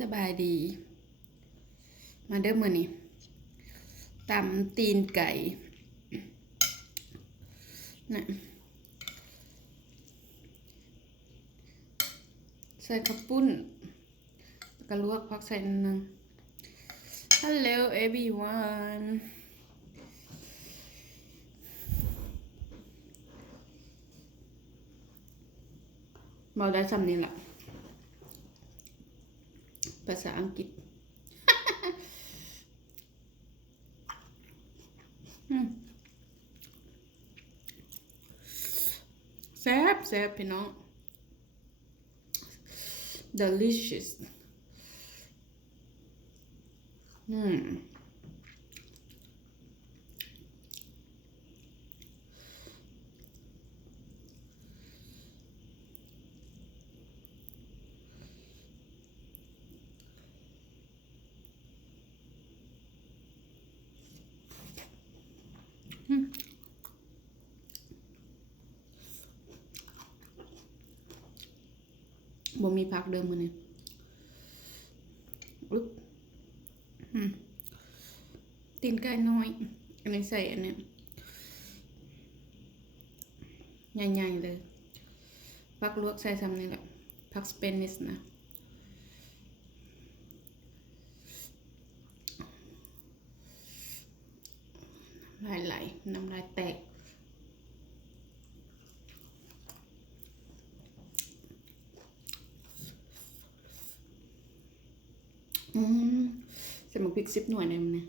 สบายดี มาเด้อมื้อนี้ตำตีนไก่นะใส่ข้าวปุ้นแล้วก็ลวกผักใส่นิดนึง Hello everyone บอกได้สำนี้แหละภาษาอังกฤษแซ่บแซ่บพี่น้อง delicious บ่มีผักเดิมมื้อนี้อุ๊บตีนไก่น้อยอันนี้ใส่อันนี้ใหญ่ๆเลยผักลวกใส่ซ้ำนี่แหละผักสเปนิชนะไหลน้ำลายแตกใส่หมูพริก10 หน่วยเลยมันเนี่ย